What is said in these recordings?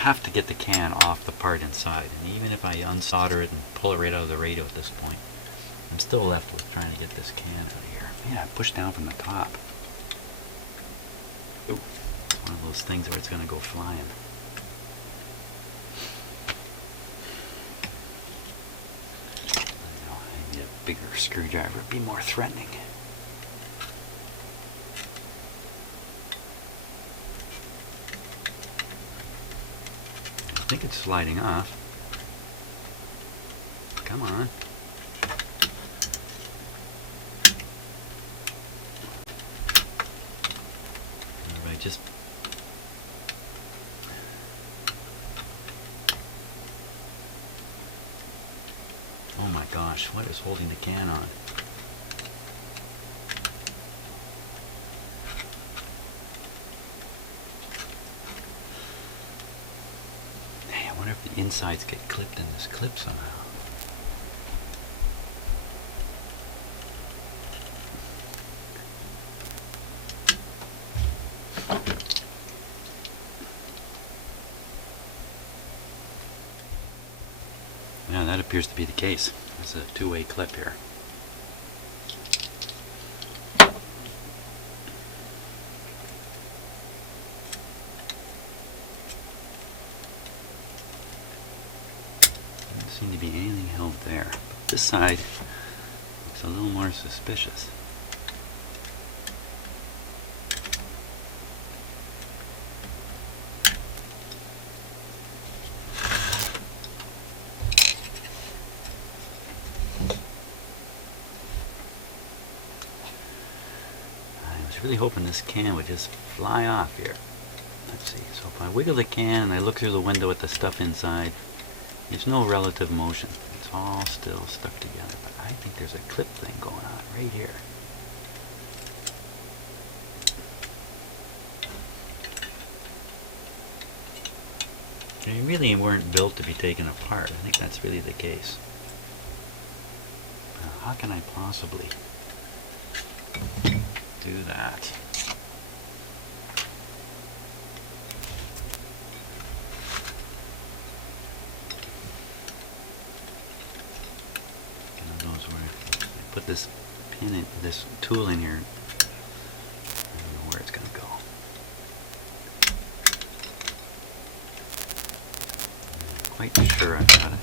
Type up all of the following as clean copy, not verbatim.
have to get the can off the part inside, and even if I unsolder it and pull it right out of the radio at this point, I'm still left with trying to get this can out of here. Yeah, push down from the top. Ooh, it's one of those things where it's going to go flying. I know, I need a bigger screwdriver, it'd be more threatening. I think it's sliding off. Come on. Everybody just... Oh my gosh, what is holding the can on? I wonder if the insides get clipped in this clip somehow. Yeah, that appears to be the case. There's a two-way clip here. Doesn't seem to be anything held there. But this side looks a little more suspicious. I was really hoping this can would just fly off here. Let's see, so if I wiggle the can and I look through the window at the stuff inside, there's no relative motion. It's all still stuck together. But I think there's a clip thing going on right here. They really weren't built to be taken apart. I think that's really the case. Now, how can I possibly do that? One of those where I put this pin in, this tool in here, I don't know where it's going to go. I'm quite sure I've got it.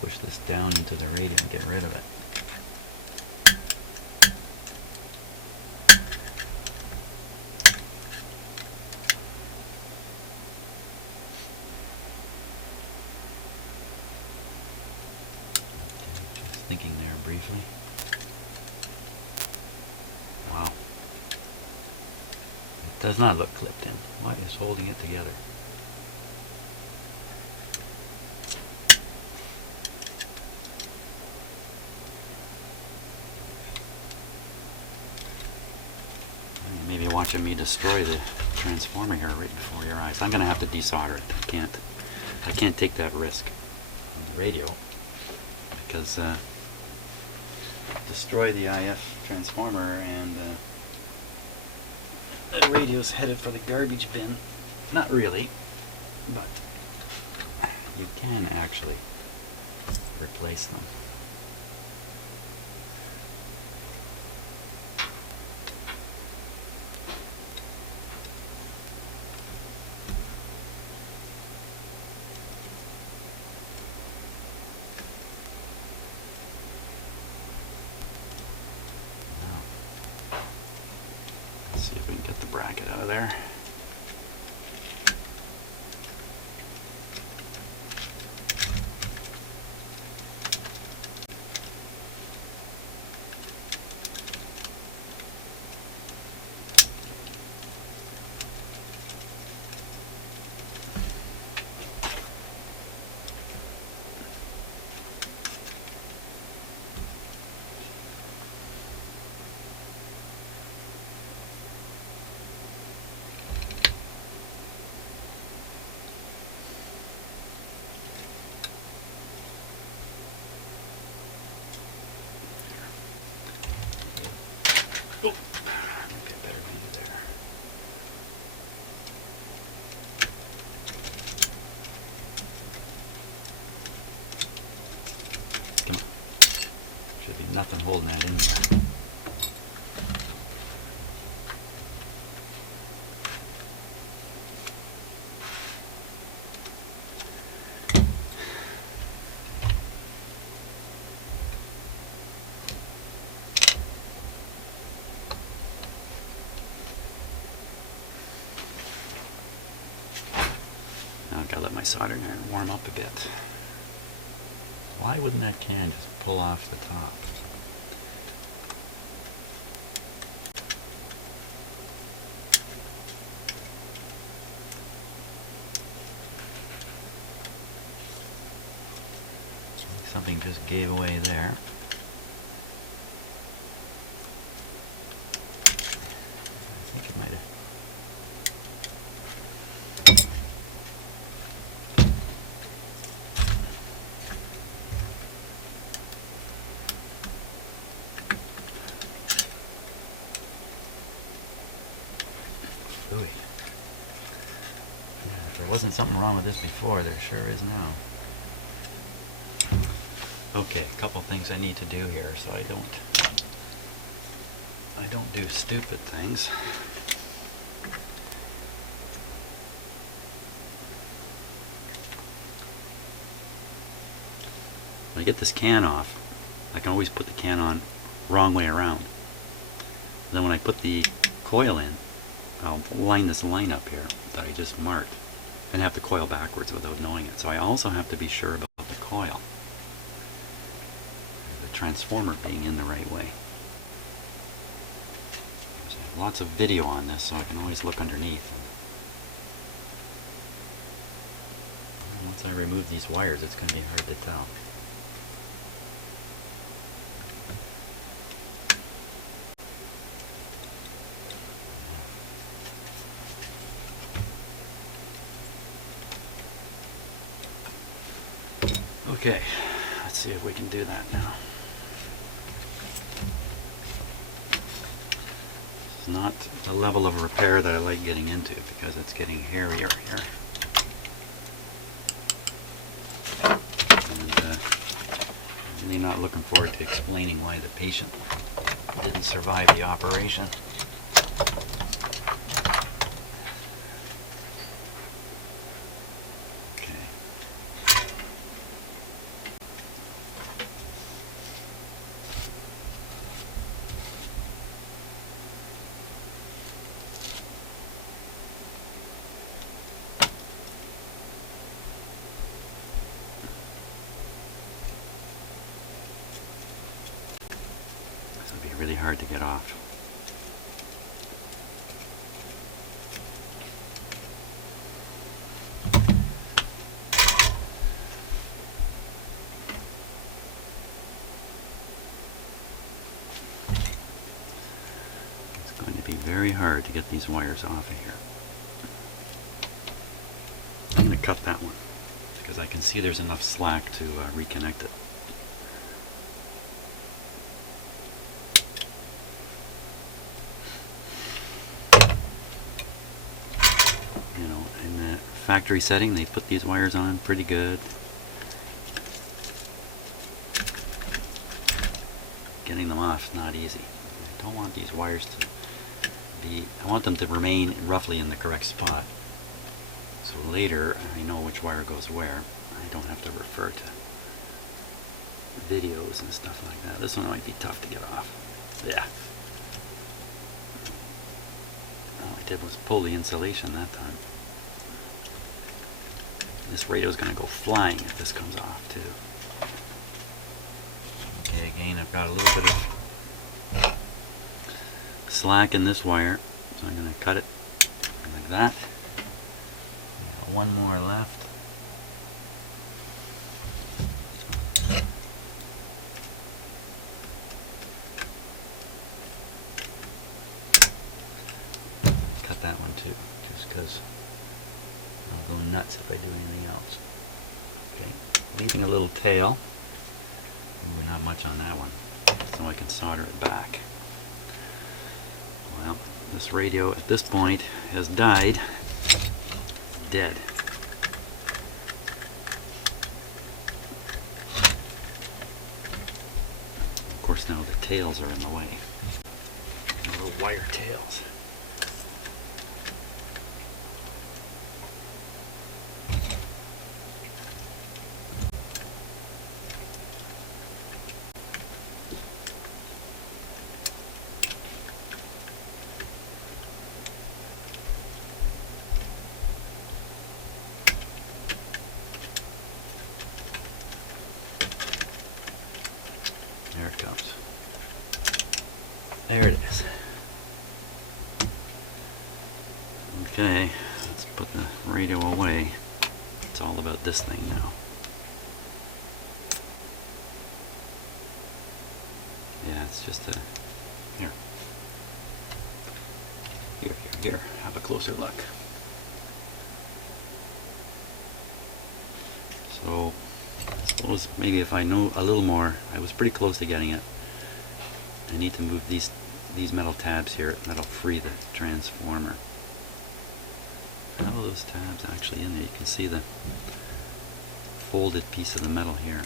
Push this down into the radio and get rid of it. Just thinking there briefly. Wow. It does not look clipped in. What is holding it together? Maybe watching me destroy the transformer here right before your eyes. I'm going to have to desolder it. I can't take that risk on the radio because destroy the IF transformer and the radio's headed for the garbage bin. Not really, but you can actually replace them. See if we can get the bracket out of there. nothing holding that in there. Now I've got to let my soldering iron warm up a bit. Why wouldn't that can just pull off the top? Something just gave away there. I think it might have. Fluid. Yeah, if there wasn't something wrong with this before, there sure is now. Okay, a couple things I need to do here so I don't do stupid things. When I get this can off, I can always put the can on wrong way around. Then when I put the coil in, I'll line this line up here that I just marked and have the coil backwards without knowing it. So I also have to be sure about the coil. Transformer being in the right way. There's lots of video on this, so I can always look underneath. And once I remove these wires, it's going to be hard to tell. Okay, let's see if we can do that now. Not a level of repair that I like getting into because it's getting hairier here. And I'm really not looking forward to explaining why the patient didn't survive the operation. Really hard to get off. It's going to be very hard to get these wires off of here. I'm going to cut that one because I can see there's enough slack to reconnect it. Factory setting, they put these wires on pretty good. Getting them off is not easy. I don't want these wires to be, I want them to remain roughly in the correct spot. So later I know which wire goes where. I don't have to refer to videos and stuff like that. This one might be tough to get off. Yeah. All I did was pull the insulation that time. This radio is going to go flying if this comes off too. Okay, again I've got a little bit of slack in this wire, so I'm going to cut it like that. One more left. Cut that one too, just because I'll go nuts if I do anything else. Okay, leaving a little tail. Ooh, not much on that one, so I can solder it back. Well, this radio at this point has died. Dead. Of course now the tails are in the way. The little wire tails. There it comes. There it is. Okay, let's put the radio away. It's all about this thing now. Yeah, it's just a... Here. Here. Have a closer look. So, I suppose maybe if I know a little more, I was pretty close to getting it. I need to move these metal tabs here. That'll free the transformer. How are those tabs actually in there? You can see the folded piece of the metal here.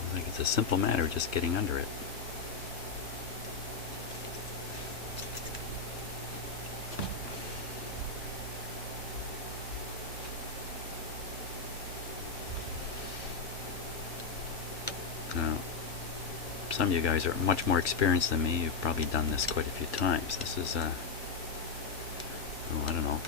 Looks like it's a simple matter just getting under it. Now, some of you guys are much more experienced than me. You've probably done this quite a few times. This is I don't know,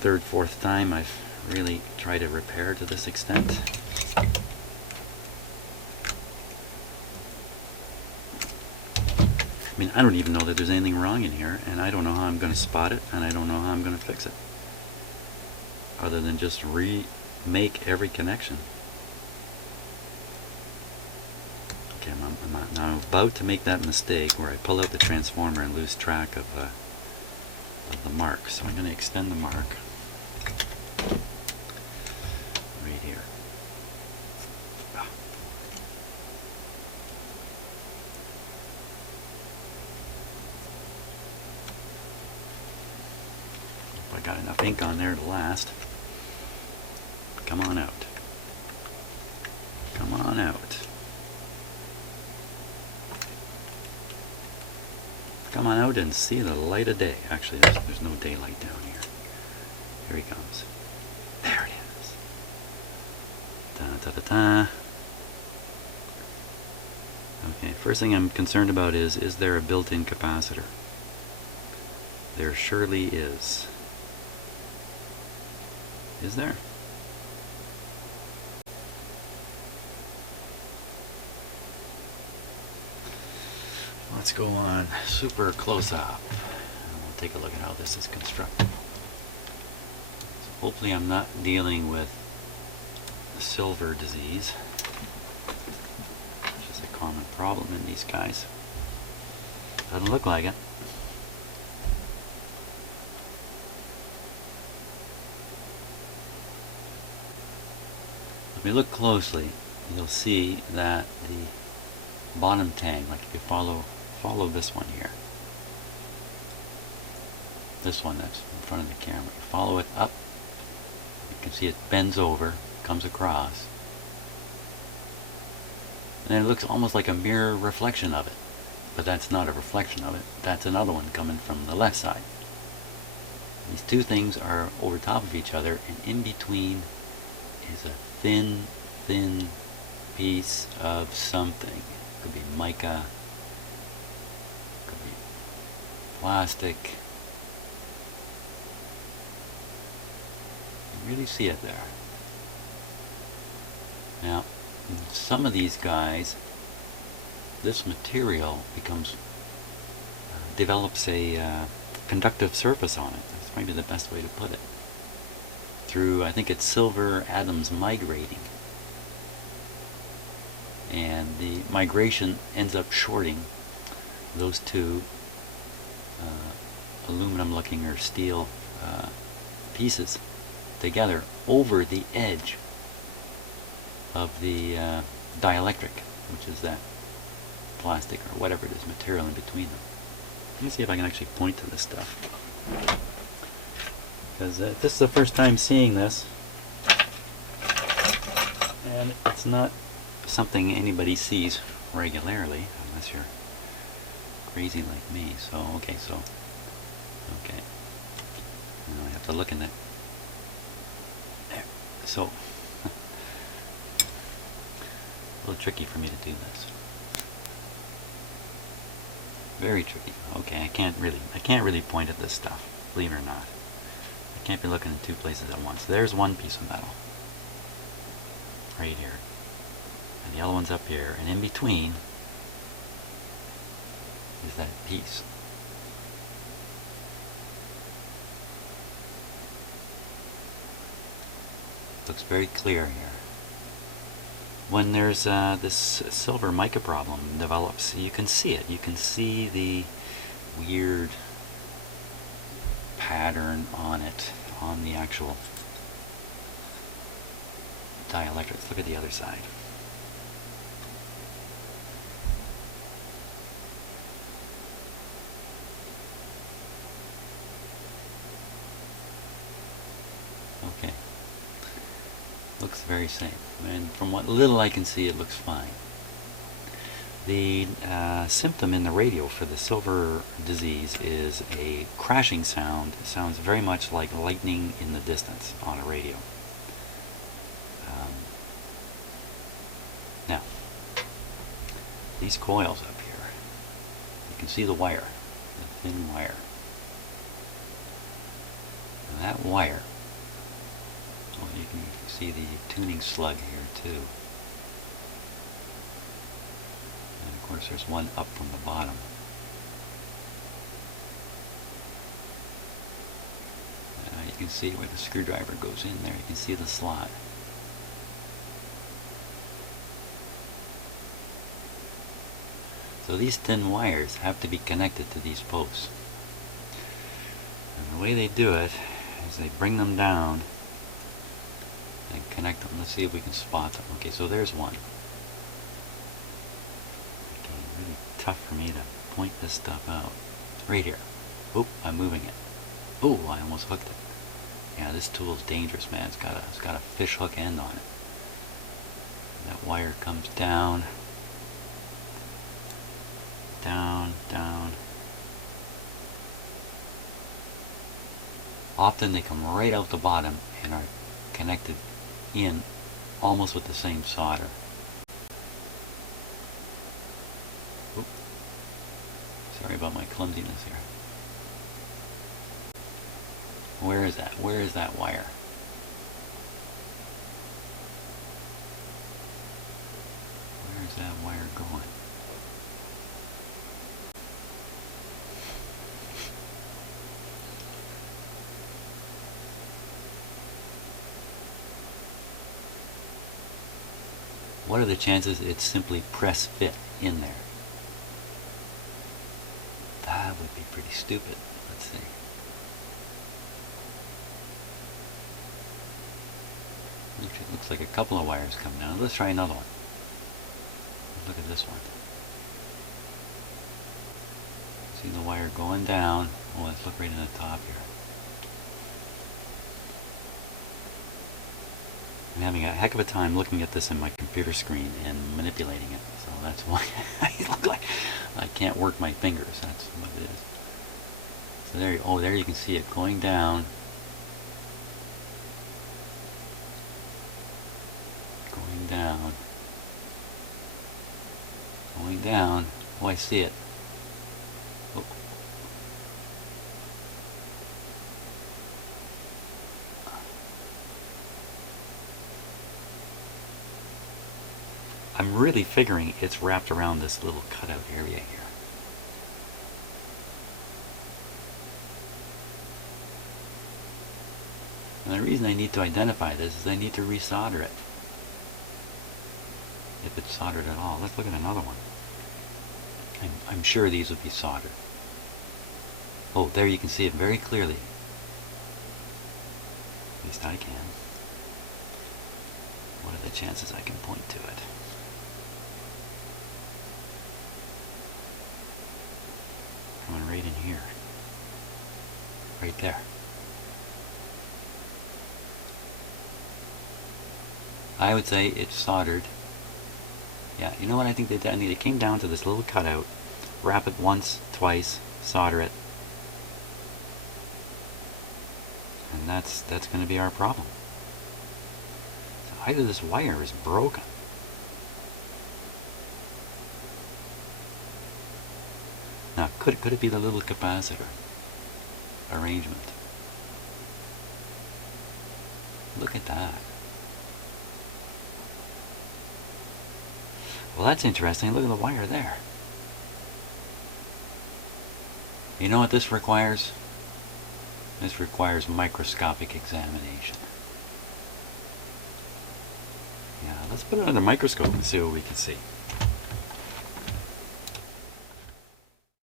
third, fourth time I've really tried to repair to this extent. I mean, I don't even know that there's anything wrong in here, and I don't know how I'm going to spot it, and I don't know how I'm going to fix it, other than just remake every connection. Okay, I'm about to make that mistake where I pull out the transformer and lose track of the mark. So I'm going to extend the mark right here. I got enough ink on there to last. Come on out. Come on out. Come on out and see the light of day. Actually, there's no daylight down here. Here he comes. There it is. Da-da-da-da. Okay, first thing I'm concerned about is there a built-in capacitor? There surely is. Is there? Let's go on super close up and we'll take a look at how this is constructed. So hopefully I'm not dealing with silver disease, which is a common problem in these guys. Doesn't look like it. If we look closely, you'll see that the bottom tang, like if you follow this one here, this one that's in front of the camera, you follow it up, you can see it bends over, comes across, and then it looks almost like a mirror reflection of it, but that's not a reflection of it, that's another one coming from the left side. These two things are over top of each other, and in between is a thin piece of something. Could be mica, could be plastic. You really see it there. Now, in some of these guys, this material develops a conductive surface on it. That's maybe the best way to put it. Through, I think it's silver atoms migrating. And the migration ends up shorting those two aluminum looking or steel pieces together over the edge of the dielectric, which is that plastic or whatever it is material in between them. Let me see if I can actually point to this stuff, because this is the first time seeing this, and it's not something anybody sees regularly, unless you're crazy like me. So, okay, now I have to look in that. There. So, a little tricky for me to do this. Very tricky. Okay, I can't really point at this stuff, believe it or not. I can't be looking in two places at once. There's one piece of metal. Right here. And the other one's up here. And in between is that piece. Looks very clear here. When there's this silver mica problem develops, you can see it. You can see the weird pattern on it, on the actual dielectrics. Look at the other side. Okay. Looks very safe. And from what little I can see, it looks fine. The symptom in the radio for the silver disease is a crashing sound. It sounds very much like lightning in the distance on a radio. Now, these coils up here, you can see the wire, the thin wire. And that wire, well, you can see the tuning slug here too. And of course there's one up from the bottom. You can see where the screwdriver goes in there. You can see the slot. So these thin wires have to be connected to these posts. And the way they do it is they bring them down and connect them. Let's see if we can spot them. Okay, so there's one. Okay, really tough for me to point this stuff out. Right here. Oop, I'm moving it. Oh, I almost hooked it. Yeah, this tool's dangerous, man. It's got a fish hook end on it. That wire comes down, down, down. Often they come right out the bottom and are connected in almost with the same solder. Oop. Sorry about my clumsiness here. Where is that? Where is that wire? Where is that wire going? What are the chances it's simply press fit in there? That would be pretty stupid. Let's see. It looks like a couple of wires come down. Let's try another one. Look at this one. See the wire going down. Oh, let's look right in the top here. I'm having a heck of a time looking at this in my computer screen and manipulating it. So that's why I look like I can't work my fingers. That's what it is. So there, there you can see it going down. Going down. Going down. Oh, I see it. Oh. I'm really figuring it's wrapped around this little cutout area here. And the reason I need to identify this is I need to resolder it. If it's soldered at all. Let's look at another one. I'm sure these would be soldered. Oh, there you can see it very clearly. At least I can. What are the chances I can point to it? Coming right in here. Right there. I would say it's soldered Yeah, you know what I think they did? They came down to this little cutout, wrap it once, twice, solder it, and that's going to be our problem. So either this wire is broken, now could it be the little capacitor arrangement? Look at that. Well, that's interesting. Look at the wire there. You know what this requires? This requires microscopic examination. Yeah, let's put it under the microscope and see what we can see.